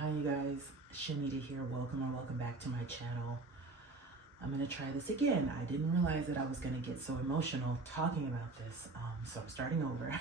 Hi you guys, Shenita here. Welcome back to my channel. I'm gonna try this again. I didn't realize that I was gonna get so emotional talking about this, so I'm starting over.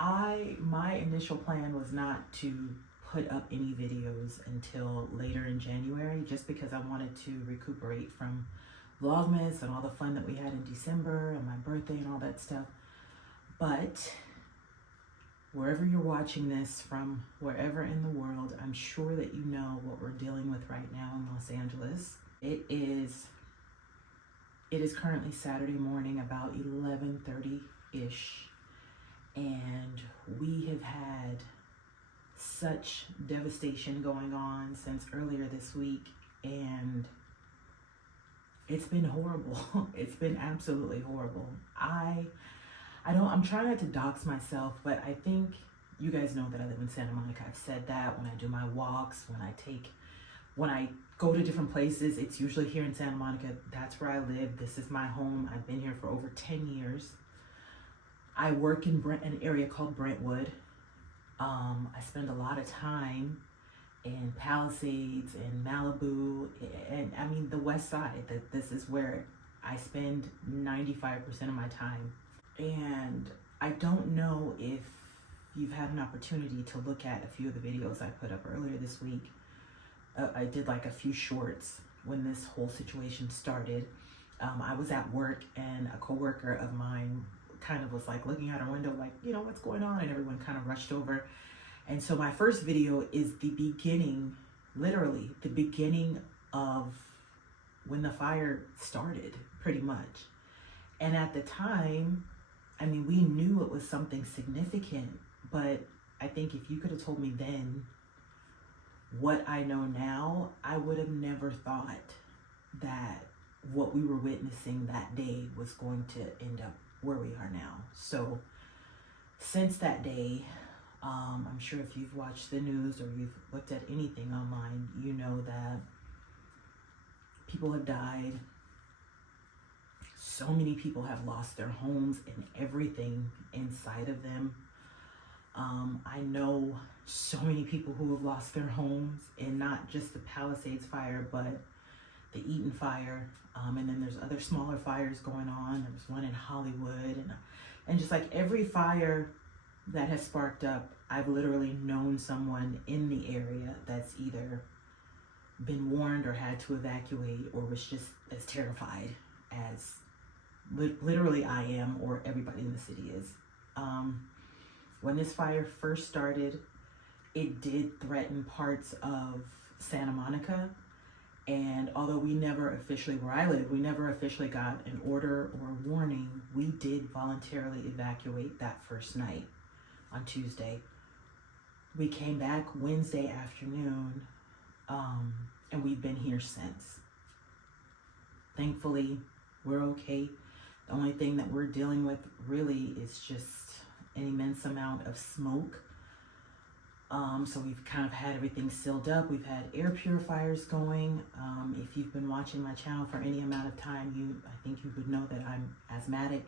My initial plan was not to put up any videos until later in January, just because I wanted to recuperate from Vlogmas and all the fun that we had in December and my birthday and all that stuff. But wherever you're watching this from, wherever in the world, I'm sure that you know what we're dealing with right now in Los Angeles. It is currently Saturday morning, about 11:30-ish, and we have had such devastation going on since earlier this week, and it's been horrible. It's been absolutely horrible. I'm trying not to dox myself, but I think you guys know that I live in Santa Monica. I've said that when I do my walks, when I go to different places, it's usually here in Santa Monica. That's where I live. This is my home. I've been here for over 10 years. I work in an area called Brentwood. I spend a lot of time in Palisades and Malibu, and I mean the West Side. This is where I spend 95% of my time. And I don't know if you've had an opportunity to look at a few of the videos I put up earlier this week. I did like a few shorts when this whole situation started. I was at work and a coworker of mine kind of was like looking out her window like, you know, what's going on? And everyone kind of rushed over. And so my first video is the beginning, literally the beginning of when the fire started, pretty much. And at the time, I mean, we knew it was something significant, but I think if you could have told me then what I know now, I would have never thought that what we were witnessing that day was going to end up where we are now. So since that day, I'm sure if you've watched the news or you've looked at anything online, you know that people have died. So many people have lost their homes and everything inside of them. I know so many people who have lost their homes, and not just the Palisades fire, but the Eaton fire. And then there's other smaller fires going on. There was one in Hollywood, and just like every fire that has sparked up, I've literally known someone in the area that's either been warned or had to evacuate or was just as terrified as literally I am, or everybody in the city is. When this fire first started, it did threaten parts of Santa Monica, and although we never officially, where I live, we never officially got an order or warning, we did voluntarily evacuate that first night on Tuesday. We came back Wednesday afternoon, and we've been here since. Thankfully, we're okay. The only thing that we're dealing with really is just an immense amount of smoke. So we've kind of had everything sealed up. We've had air purifiers going. If you've been watching my channel for any amount of time, I think you would know that I'm asthmatic,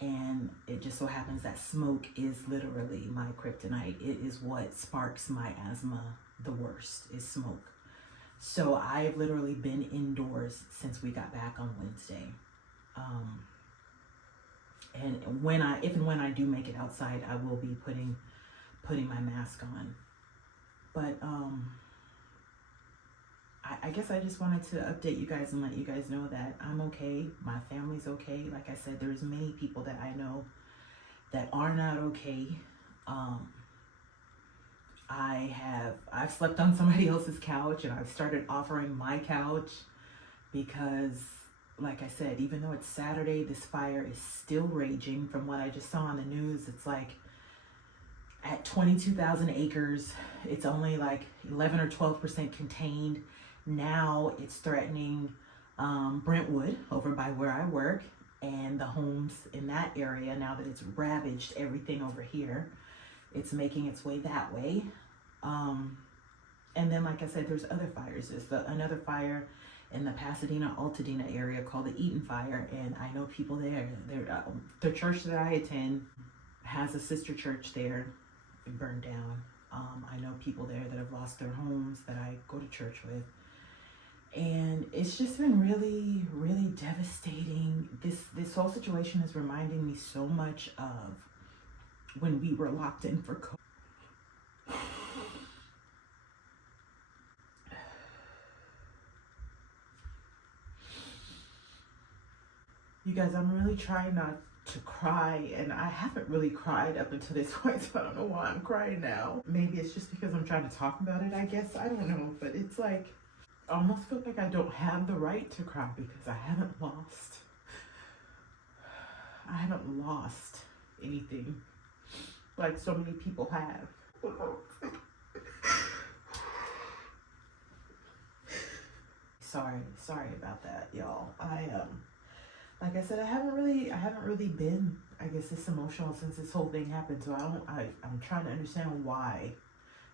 and it just so happens that smoke is literally my kryptonite. It is what sparks my asthma the worst, is smoke. So I've literally been indoors since we got back on Wednesday. And if and when I do make it outside, I will be putting my mask on. But I guess I just wanted to update you guys and let you guys know that I'm okay. My family's okay. Like I said, there's many people that I know that are not okay. I've slept on somebody else's couch, and I've started offering my couch because, like I said, even though it's Saturday, this fire is still raging. From what I just saw on the news, it's like at 22,000 acres, it's only like 11 or 12% contained. Now it's threatening Brentwood, over by where I work, and the homes in that area. Now that it's ravaged everything over here, it's making its way that way. And then, like I said, there's other fires. There's another fire in the Pasadena-Altadena area called the Eaton fire, and I know people there. The church that I attend has a sister church there. It burned down. I know people there that have lost their homes that I go to church with. And it's just been really, really devastating. This whole situation is reminding me so much of when we were locked in for COVID. You guys, I'm really trying not to cry, and I haven't really cried up until this point, so I don't know why I'm crying now. Maybe it's just because I'm trying to talk about it, I guess. I don't know, but it's like, I almost feel like I don't have the right to cry because I haven't lost anything like so many people have. Sorry about that, y'all. Like I said, I haven't really been, I guess, this emotional since this whole thing happened. So I'm trying to understand why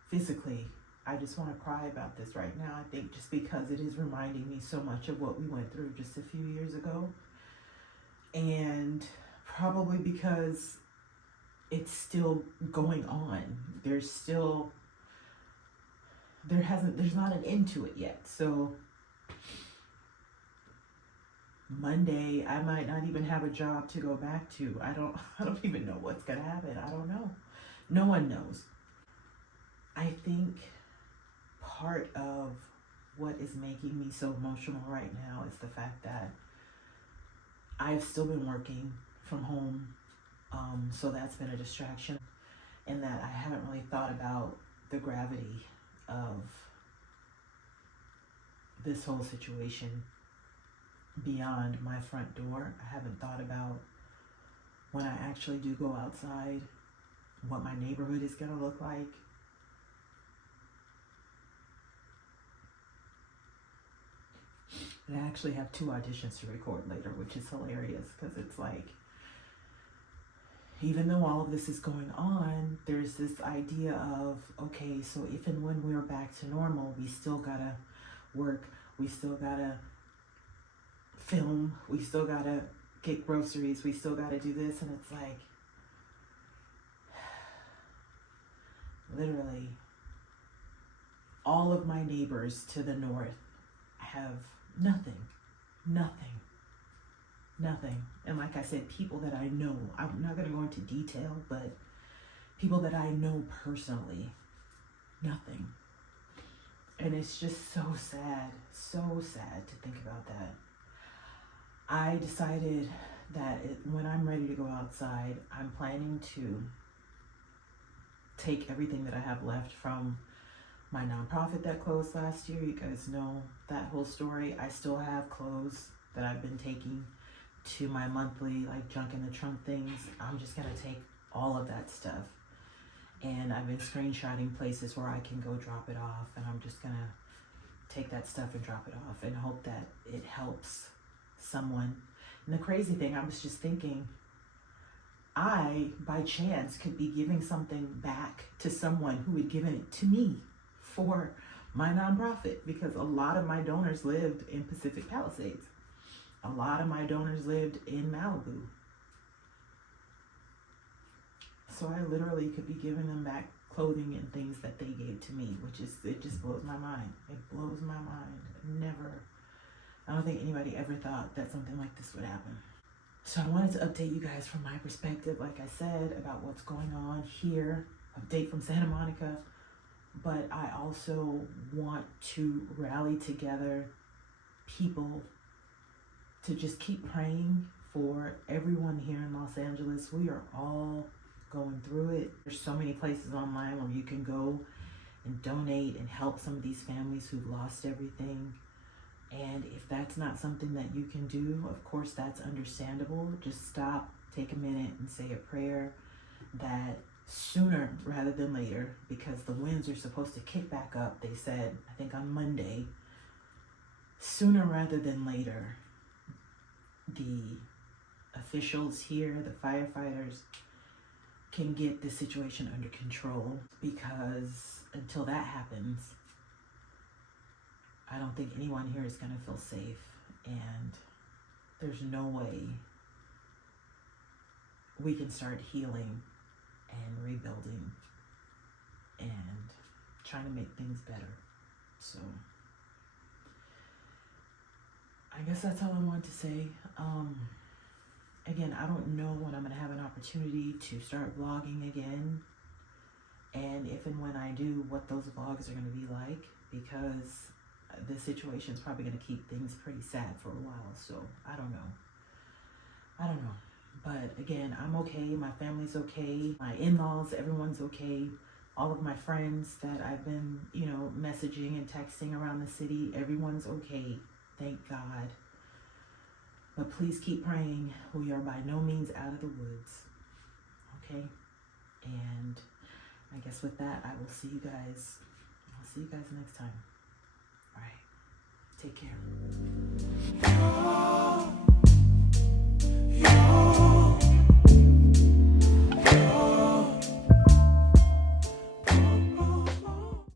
physically I just want to cry about this right now. I think just because it is reminding me so much of what we went through just a few years ago. And probably because it's still going on. There's not an end to it yet. So Monday, I might not even have a job to go back to. I don't even know what's gonna happen. I don't know. No one knows. I think part of what is making me so emotional right now is the fact that I've still been working from home. So that's been a distraction, and that I haven't really thought about the gravity of this whole situation beyond my front door. I haven't thought about when I actually do go outside, what my neighborhood is gonna look like. And I actually have 2 auditions to record later, which is hilarious because it's like, even though all of this is going on, there's this idea of, okay, so if and when we're back to normal, we still gotta work, we still gotta film, we still gotta get groceries, we still gotta do this. And it's like, literally, all of my neighbors to the north have nothing. And like I said, people that I know, I'm not gonna go into detail, but people that I know personally, nothing. And it's just so sad to think about that. I decided that when I'm ready to go outside, I'm planning to take everything that I have left from my nonprofit that closed last year. You guys know that whole story. I still have clothes that I've been taking to my monthly like junk in the trunk things. I'm just gonna take all of that stuff, and I've been screenshotting places where I can go drop it off, and I'm just gonna take that stuff and drop it off and hope that it helps someone. And the crazy thing, I was just thinking, I by chance could be giving something back to someone who had given it to me for my nonprofit, because a lot of my donors lived in Pacific Palisades. A lot of my donors lived in Malibu. So I literally could be giving them back clothing and things that they gave to me, it just blows my mind. It blows my mind. I don't think anybody ever thought that something like this would happen. So I wanted to update you guys from my perspective, like I said, about what's going on here. Update from Santa Monica. But I also want to rally together people to just keep praying for everyone here in Los Angeles. We are all going through it. There's so many places online where you can go and donate and help some of these families who've lost everything. And if that's not something that you can do, of course, that's understandable. Just stop, take a minute and say a prayer that sooner rather than later, because the winds are supposed to kick back up, they said, I think on Monday, sooner rather than later, the officials here, the firefighters, can get the situation under control, because until that happens, I don't think anyone here is going to feel safe, and there's no way we can start healing and rebuilding and trying to make things better. So I guess that's all I want to say. Again, I don't know when I'm going to have an opportunity to start vlogging again, and if and when I do, what those vlogs are going to be like, because this situation is probably going to keep things pretty sad for a while. So I don't know. But again, I'm okay. My family's okay. My in-laws, everyone's okay. All of my friends that I've been, messaging and texting around the city, everyone's okay. Thank God. But please keep praying. We are by no means out of the woods. Okay? And I guess with that, I will see you guys. I'll see you guys next time. All right. Take care.